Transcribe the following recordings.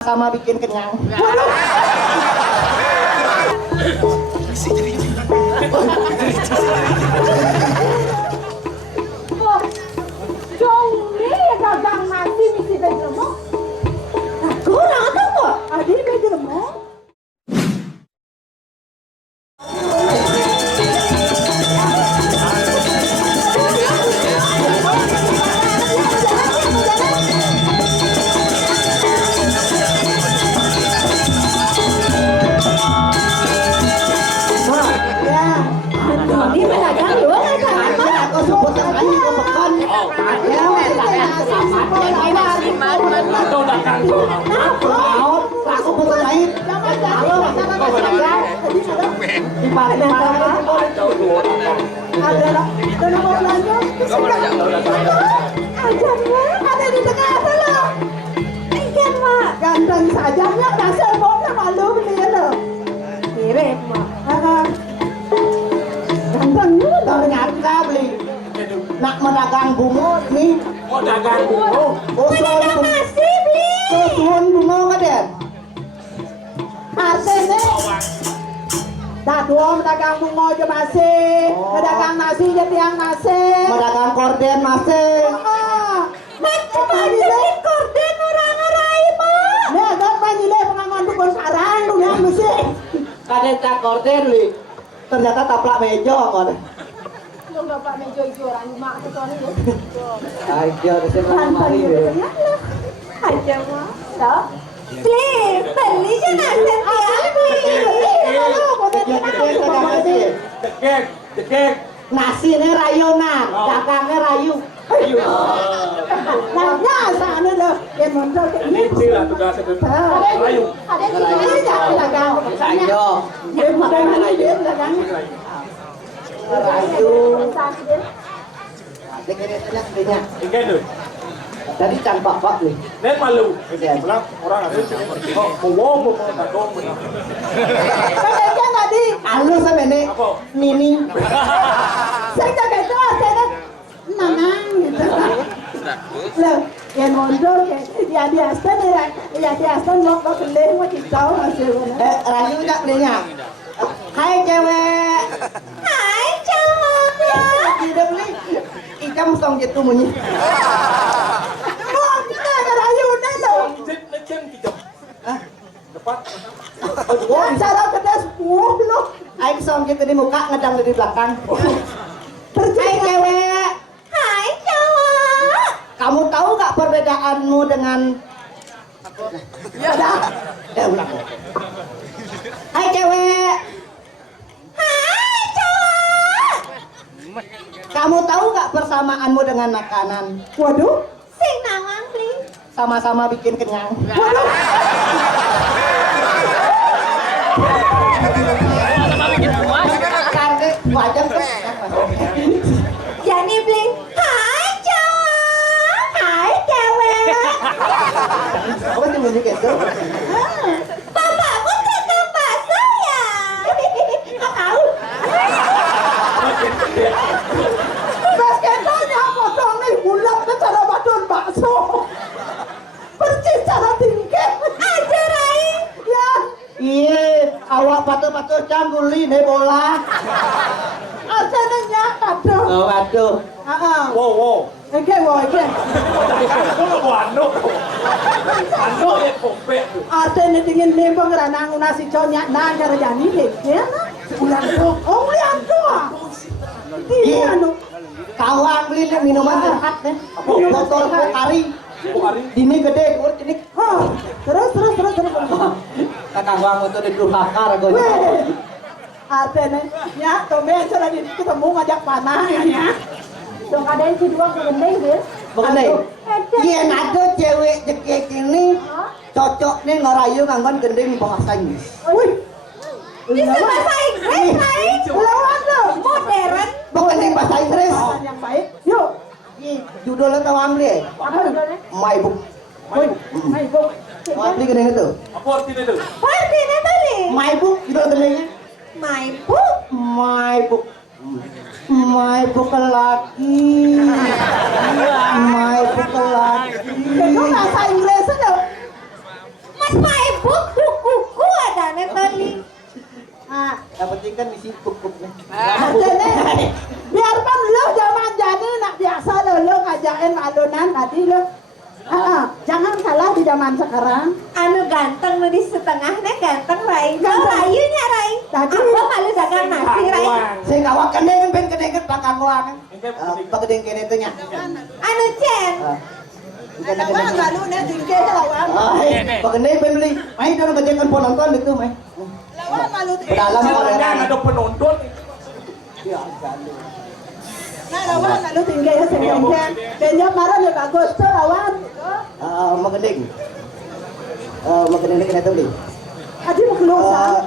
sama bikin kenyang. Wah, jauh nih gagang nasi misi bejremo. Kurang apa kok? Adi bejremo. Ada di tengah sana. Ikan mak ganteng saja nya dasar bongnya malu beli lo. Kirim mak. Ganteng Ternyata beli nak medagang bunga nih. Mau dagang bunga? Medagang nasi beli. Susun bunga kan Den? Artinya dah dua medagang bunga aja masih, medagang nasi aja tiang masih. Medagang korden masih. Macam-macam korden orang arai mak. Nah, kan panjile pengangon tukang sarang lu yang mesti. Kadang tak korden li. Ternyata taplak meja kon. Lu bapak mejo itu orang mak tu kan ya. Aja saya Mari ya. Aja mak. Dah. Beli, beli je nak setiap beli. Cekek. Nasi ini rayunan, dagangnya rayu. Nanya sana dah. Yang muncul ke Ini lah tugas itu. Rayu. ada sini tak dagang. Sayo. Dia bukan dia dagang. Rayu. Sakit. Dengerin aja sebenarnya. Ikan tu. Tadi campak pak nih. Nen malu. Pulang orang ada. Oh, mau tak dong. Saya tadi. Halo sama ini. Apa? Mini. Saya jaga itu saya nanang gitu. Loh, yang muncul ke ya di Aston ya di Aston mau beli mau tahu masih. Rayu nggak belinya? Hai cewek. Hai cowok ya. Tidak beli. Ikam song gitu bunyi. Oh, kita ada Rayu dah lo. Lecen kita. Dapat. Ya cara kita 10 lo. Aik song gitu di muka ngedang dari belakang. Hai cewek. Hai cowok. Kamu tahu nggak perbedaanmu dengan? Ya dah. Ulang. Hai cewek. Hai cowok. Kamu tahu nggak persamaanmu dengan makanan? Waduh, sing nawang beli. Sama-sama bikin kenyang. Waduh. Karena wajar tuh. Jadi beli. Hai cowok. Hai cewek. Apa sih bunyi gitu? Bapakmu tukang bakso ya. Kau tahu? Basketnya potong nih bulat ke cara batun bakso. Percis cara tingkat. Aja Rai. Ya. Iya, awak patuh-patuh cangguli nih bola. Asalnya kado. Oh, waduh. Wow. Oke, oke. Kau wano. Wano ya kompet. Asalnya dingin nih pengeranang nasi conyak nang cara jani deh. Ya na. Ulang tuh. Oh, ulang tuh. Iya nu. Kawang beli minuman sehat deh. Botol Pokari. Dini gede, kur ini. Terus. Kakak itu di Durhaka gue. Asalnya ya, tombe cara di ketemu ngajak panah ya. Dong ada yang kedua gendeng deh. Bukan deh. Iya, ada cewek jekek ini cocok nih ngerayu nganggon gending bahasa Inggris. Wih. Ini bahasa Inggris, baik. Lawan lo, modern. Bukan nih bahasa Inggris. Yang baik. Yuk. Judulnya tahu ambil. Apa judulnya? My book. My book. Mau ambil gending itu. Apa artinya tu? Artinya tadi. My book judul gendingnya. My book. My book. My book lagi. My book lagi. Itu bahasa Inggris aja. my book kuku ada netali. Yang penting kan misi pupuknya. Jadi biarpun lo zaman jadi nak biasa lo ngajakin alunan tadi lo. Jangan kalah di zaman sekarang. Anu ganteng nu di setengahnya ganteng Rai. Kau rayunya Rai. Tadi Apa malu dagang nasi Rai? Saya ngawak keneng ben keneng belakang uang. Pagedeng kene teh nya. Anu Cen. lawan lalu nih tinggal lawan. Pagedeng ben beli. Main dulu kejekan penonton itu, main. Lawan lalu Dalam Jangan ada penonton. Nah lawan lalu tinggal ya sebenarnya. Kayaknya marah nih bagus tuh lawan. Magedeng. Magedeng kene tuh beli. Adi mau keluar.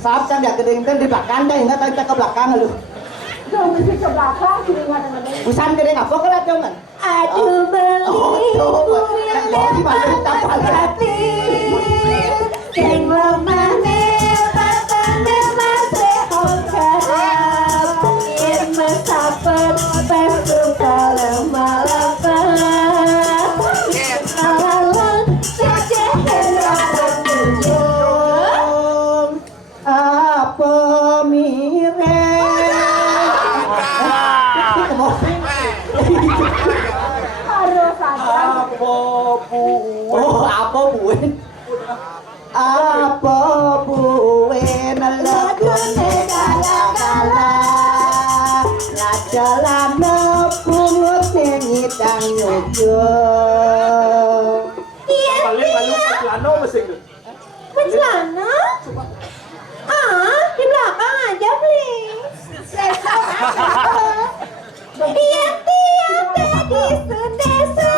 Saat kan dia gedeng di belakang dah, ingat kita ke belakang lu. Jauh mesti ke belakang kiri mana mana. Busan gedeng apa kalau jangan? Aduh beli burung hati. Keng lemane patane masih hokap. In mesapet pesu kalem malapan. Alang sejehen orang tujuh. Apa mire? Harus ada. Apa buin? Apa buin? Lagune kala-kala ngajalan pungut ngidang nyujo. Lalu celana mesin. Celana? Di belakang aja please. Tiap-tiap tadi sudesa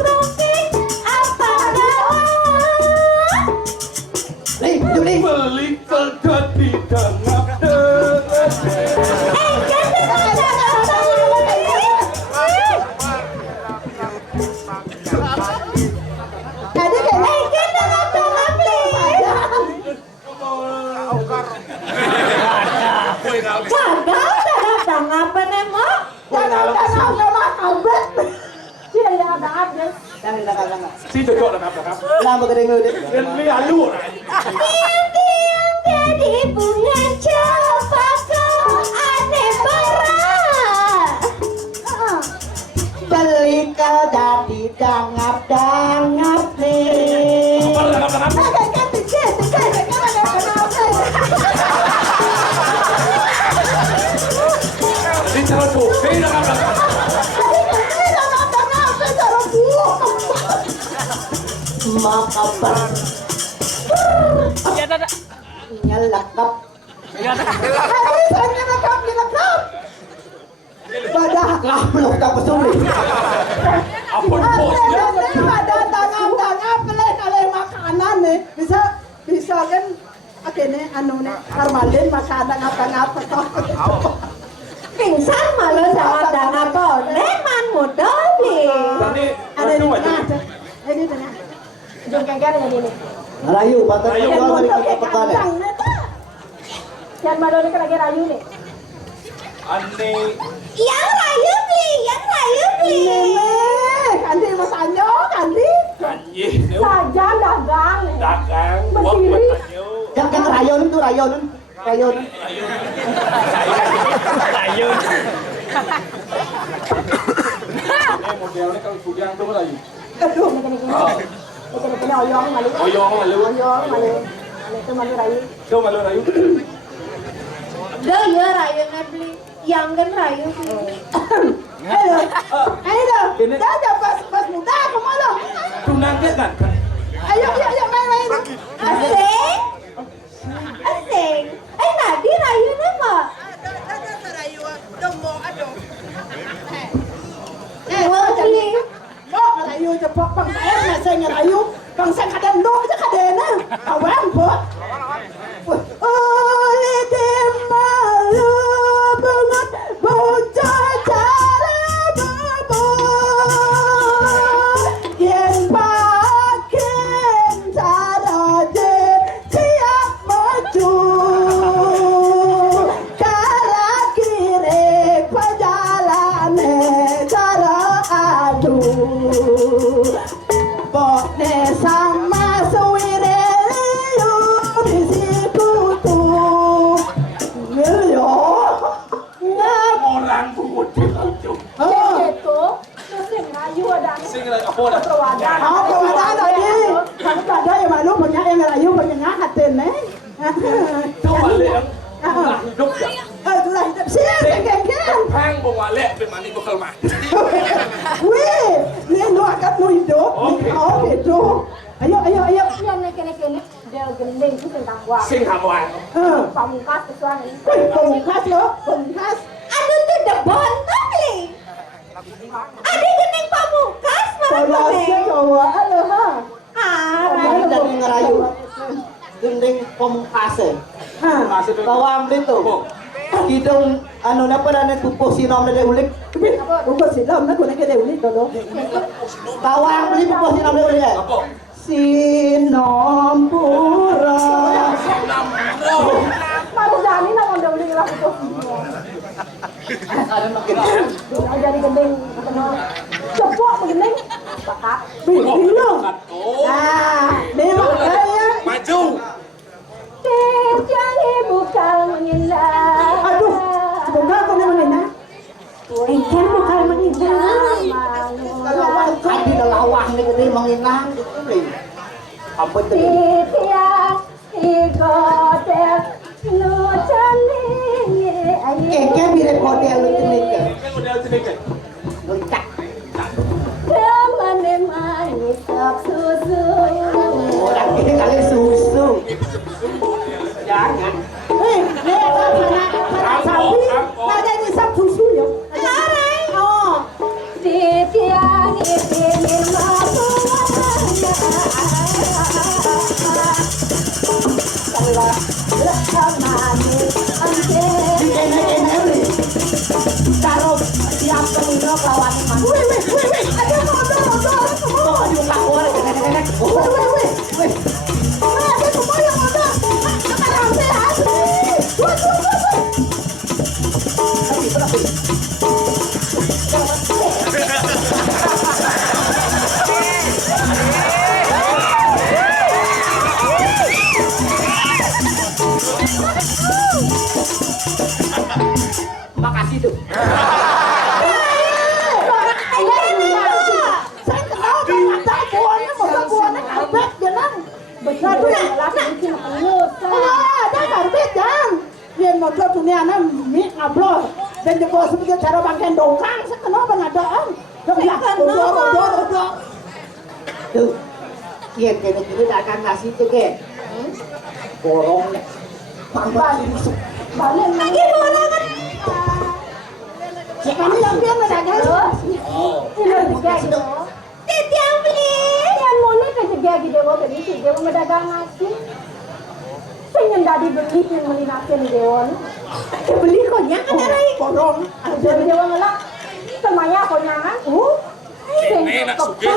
trofi apa gawat? Juli. Beli terjadi dengan dengan. Gagal datang apa nemo? Jangan mah kabet. Dia yang ada update. Jangan. Si cocokนะครับ Lama gedeng lu deh. Dan lalu Tiap-tiap jadi punya siapa kau aneh berat. Beli kau jadi dangap nih. Ini cara tuh, ini Makabar. Nyalakap. Badah kaplok tak pesuli. apa bosnya? Makanan nih bisa kan akhirnya anu nih formalin makanan apa Pingsan malu sama dana boneman muda nih. Tadi ada di itu mana aja. ini tengah jom kengkar yang ini Rayu, patah Rayu. jual dari kayak kota deh. kacang yang baru ini lagi rayu nih Aneh. Yang rayu beli. kanti mas Anyo kanti Anjih, nếu saja dagang dagang buat bertanya. Yang rayon itu rayon. Ini modelnya kalau kujang tuh lagi. aduh ini oyong malu Oyong malu. itu malu rayu Tuh malu rayu. Dah ya rayu beli. Yang kan rayu beli. ayo dah pas muda aku malu Tunangnya kan? ayo main Asing. Tadi rayu nama. Rayu cepat bang saya ngasih ngerayu bang saya kadang doh aja kadang awan buat oleh malu banget bocah cara bebo yang pakai lu banyak yang ngerayu banyak ngahatin nih. Coba lihat. Hidup ya. Lah siapa kan? Pang bawa lihat bagaimana bakal mati. Wih, dia lu akan mau hidup. Oh itu. Ayo. Yang kene-kene dia gendeng itu tentang gua. Sing hamuan. Pamungkas kesuani. Pemungkas lo, pemungkas. Aduh tuh debon kali. Ada gendeng pamungkas Kalau cowok, halo ha. Kamu dari ngerayu. Gending pemungkase. Bawang itu. Hidung anu napa dane tupuh sinom dade ulik. Bukan silam, nak guna kita ulit dulu. Bawang beli tupuh sinom dade ulik. Apa? Sinom pura. Baru jani nak udah ulit lah itu. Ada makin. Jadi gendeng kenal. Cepok gendeng. Bakat. Belum. Oh. Dia makanya. Maju. Jangan bukan mengindah. Aduh, sebentar kau nak mana? Jangan bukan mengindah. Adi lawang ni gede menginang gitu nih. Apa itu? Tiap ikotek lucani. Keke bire model lu jenis ke. Kan model jenis kan. Lecak. Teman manis susu. Orang ini kali susu. Jangan. Dia mana sapi? Ada ni sapu susu ya. Oh. Titian ingin Karo siap kemino lawan man. Wih. Ada motor semua diungkap oleh nenek-nenek. Wih. Ada semua yang ada. Sekarang saya asli. Makasih tuh. Saya kenal dengan tak buahnya, masa buahnya karbet jalan. Besar tu ya. Dah karbet jalan. Dia motor dunia na mik ngablor. Dan dia bawa sebagai cara bangkai dongkang. Saya kenal pengadaan. Dong. Tuh. Kian kene kiri akan ngasih tuh ke. Borong. Pangkat busuk. balik lagi mana kan? Kami yang dia mendagang. Ini juga itu. Tiang beli. Yang mana kerja gitu dewa beli sih dewa mendagang nasi. Pengen dari beli yang beli nasi dewa. Beli kok nya kan ada borong. Jadi dewa ngelak. Semuanya kok nyangan. Ini nak sugih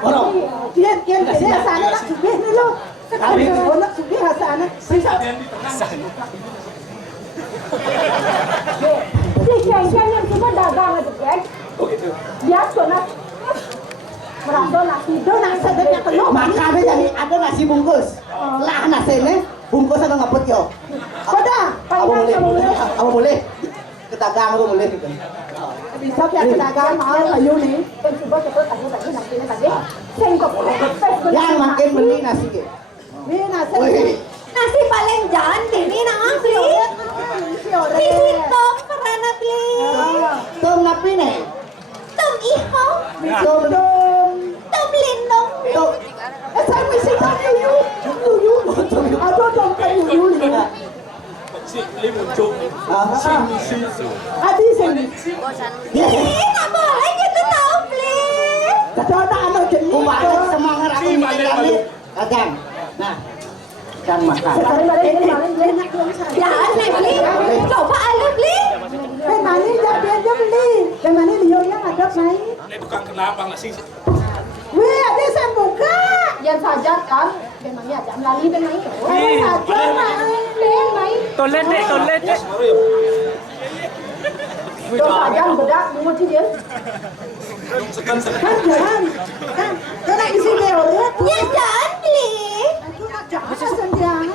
Borong. Kian dia sana nak sugih ni lo. Kami nak sugih sana. Si Ceng yang cuma dagang aja guys. Dia cuma merasa nasi Donang sedekah penuh. Makanya jadi ada nasi bungkus. Lah nasi ini bungkus ada ngapet yo. Koda. Apa boleh? Kedagang apa boleh gitu. Bisa ya pedagang mahal kayu nih. kan coba tadi nasi. Ceng kok Yang makin beli nasi gitu. Ini nasi. Wih, nasi paling jangan ini nang beli. Ini tom pernah beli. tôm napi nih. Tom iho, Tôm tom lindung. tôm. Saya mesti kayu. Ada dong kayu ni. Si limun cuk. Adi sini. Ih, tak boleh gitu tau beli. Kata anak jenis. Kumaha semangat aku beli. Dagang. Nah. Kan makan. Jangan beli. Coba alu beli. Kan mana dia beli. Kan mana dia yang ada naik. Ini tukang kenapa nasi? Wih, ada saya buka. Jangan saja kan. Memangnya jam lali ben main. Ada naik. Ben main. Toilet deh. Baru ya. Tuh saja bedak mau dia. Sekan. Kan jangan. Kan isi dia lihat. Ya jangan beli. Jangan jangan.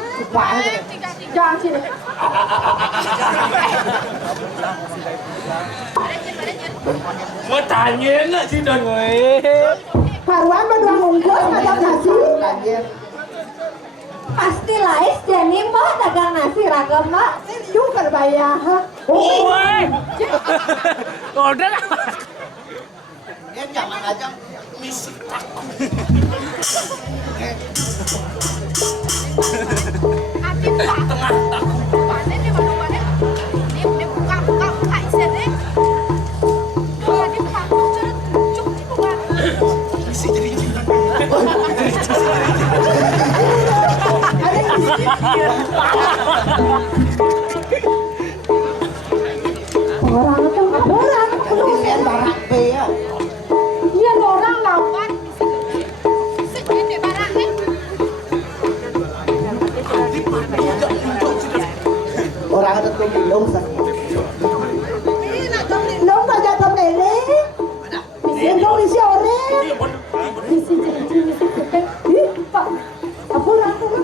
Jangan sini. Mau tanya nak si don. Karuan berdua mungkus ada nasi. Yen. Pastilah es jadi mbak dagang nasi ragam mbak. Juga bayar. Ôi. Udah lah. Yen jangan aja misik takut. Atin tak tengah takut. Panen dia baru panen. Dia buka isen deh. Kalau dia takut cerut cuk di bukan. Misi jadi Orang itu orang. Yen barak be ya. Iya orang lawan. segede barangnya. Orang ada tuh minum sakit. Nông ta ra tầm này lấy. Em đâu đi xe ore. Misi jadi misi keteng. Ih pak. Apa orang itu pak?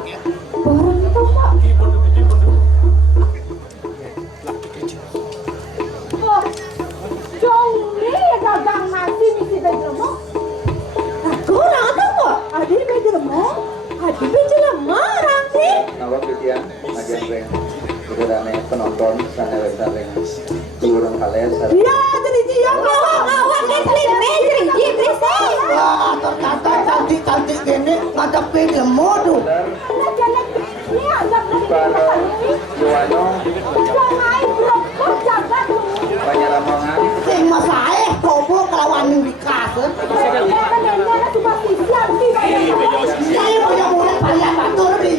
Orang itu pak. Oh, jong ni dagang nasi misi berjemur. Kurang ada kok. Adi beje lemah. Adi beje lemah orang ni. Nawab Bitian, Magian Ring, Udara penonton, sana website Kurang kalian, Ya, tadi dia Awak ni pelik meja jadi Wah, ternyata cantik-cantik gini ngadepin lemah tuh. Ni anggap ni. Juwano, Jangan berokok jaga tu. banyak ramongan, Sing masae coba kelawan yang dikasih. Jangan nenek cuma siap tidak ada. Ini punya murid kalian batur nih.